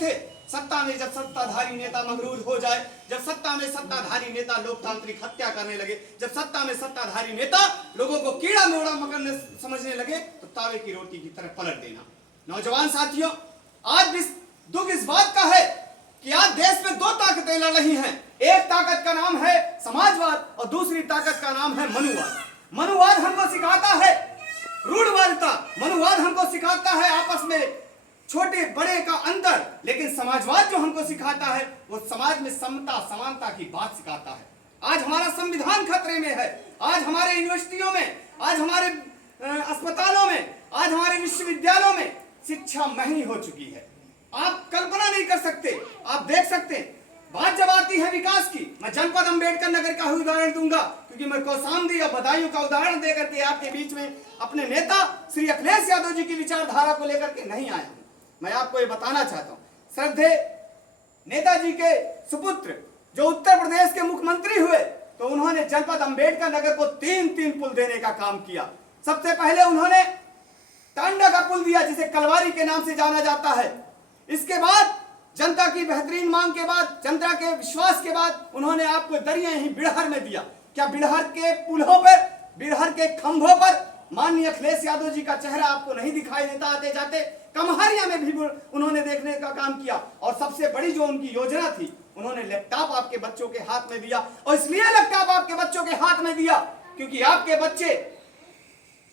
थे। सत्ता में जब सत्ताधारी नेता मगरूर हो जाए, जब सत्ता में सत्ताधारी नेता लोकतांत्रिक हत्या करने लगे, जब सत्ता में सत्ताधारी नेता लोगों को कीड़ा मेड़ा मकड़ने समझने लगे, तो तावे की रोटी की तरह पलट देना। नौजवान साथियों, आज भी दुख इस बात का है कि आज देश में दो ताकतें लड़ रही हैं। एक ताकत का नाम है समाजवाद और दूसरी ताकत का नाम है मनुवाद। मनुवाद हमको सिखाता है रूढ़वादिता, मनुवाद हमको सिखाता है आपस में छोटे बड़े का अंतर, लेकिन समाजवाद जो हमको सिखाता है वो समाज में समता समानता की बात सिखाता है। आज हमारा संविधान खतरे में है, आज हमारे यूनिवर्सिटियों में, आज हमारे अस्पतालों में, आज हमारे विश्वविद्यालयों में शिक्षा महंगी हो चुकी है। आप कल्पना नहीं कर सकते, आप देख सकते हैं। बात जब आती है विकास की, मैं जनपद अंबेडकर नगर का उदाहरण दूंगा, क्योंकि मैं कौशाम्बी और बदायूं का उदाहरण देकर के आपके बीच में अपने नेता श्री अखिलेश यादव जी की विचारधारा को लेकर के नहीं आया हूं। मैं आपको ये बताना चाहता हूं, श्रद्धेय नेताजी के सुपुत्र जो उत्तर प्रदेश के मुख्यमंत्री हुए, तो उन्होंने जनपद अंबेडकर नगर को 3 पुल देने का काम किया। सबसे पहले उन्होंने टांडा का पुल दिया, जिसे कलवारी के नाम से जाना जाता है। इसके बाद जनता की बेहतरीन मांग के बाद, जनता के विश्वास के बाद उन्होंने आपको दरिया ही बिड़हर में दिया। क्या बिड़हर के पुलों पर, बिड़हर के खंभों पर माननीय अखिलेश यादव जी का चेहरा आपको नहीं दिखाई देता आते जाते? कमहरिया में भी उन्होंने देखने का काम किया। और सबसे बड़ी जो उनकी योजना थी, उन्होंने लैपटॉप आपके बच्चों के हाथ में दिया। और इसलिए लैपटॉप आपके बच्चों के हाथ में दिया क्योंकि आपके बच्चे,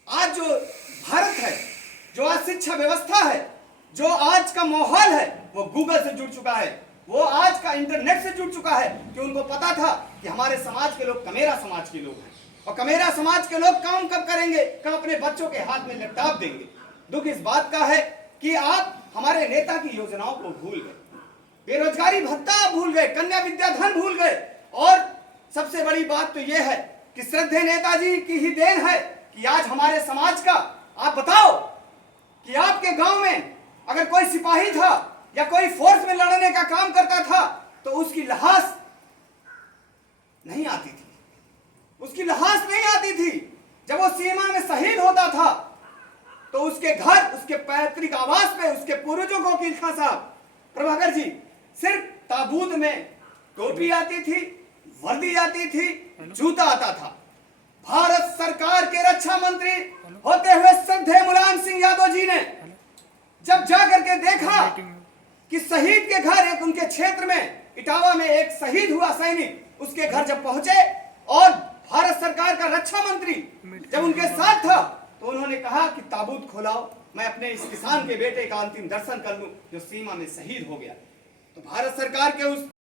आज जो भारत है, जो आज शिक्षा व्यवस्था है, जो आज का माहौल है, वो गूगल से जुड़ चुका है, वो आज का इंटरनेट से जुड़ चुका है। कि उनको पता था कि हमारे समाज के लोग कमेरा समाज के लोग हैं, और कमेरा समाज के लोग काम कब करेंगे? कब अपने बच्चों के हाथ में लैपटॉप देंगे। दुख इस बात का है कि आप हमारे नेता की योजनाओं को भूल गए, बेरोजगारी भत्ता भूल गए, कन्या विद्याधन भूल गए। और सबसे बड़ी बात तो यह है कि श्रद्धेय नेताजी की ही देन है कि आज हमारे समाज का, आप बताओ कि आपके गांव में अगर कोई सिपाही था या कोई फोर्स में लड़ने का काम करता था, तो उसकी लाश नहीं आती थी, उसकी लाश नहीं आती थी। जब वो सीमा में शहीद होता था, तो उसके घर, उसके पैतृक आवास पे उसके पूर्वजों को वकील खां साहब, प्रभाकर जी, सिर्फ ताबूत में टोपी आती थी, वर्दी आती थी, जूता आता था। भारत सरकार के रक्षा मंत्री होते हुए श्रद्धेय मुलायम सिंह यादव जी ने जब जाकर के देखा कि शहीद के घर, एक उनके क्षेत्र में इटावा में एक शहीद हुआ सैनिक, उसके घर जब पहुंचे और भारत सरकार का रक्षा मंत्री जब उनके साथ था, तो उन्होंने कहा कि ताबूत खोलाओ, मैं अपने इस किसान के बेटे का अंतिम दर्शन कर लूं जो सीमा में शहीद हो गया। तो भारत सरकार के उस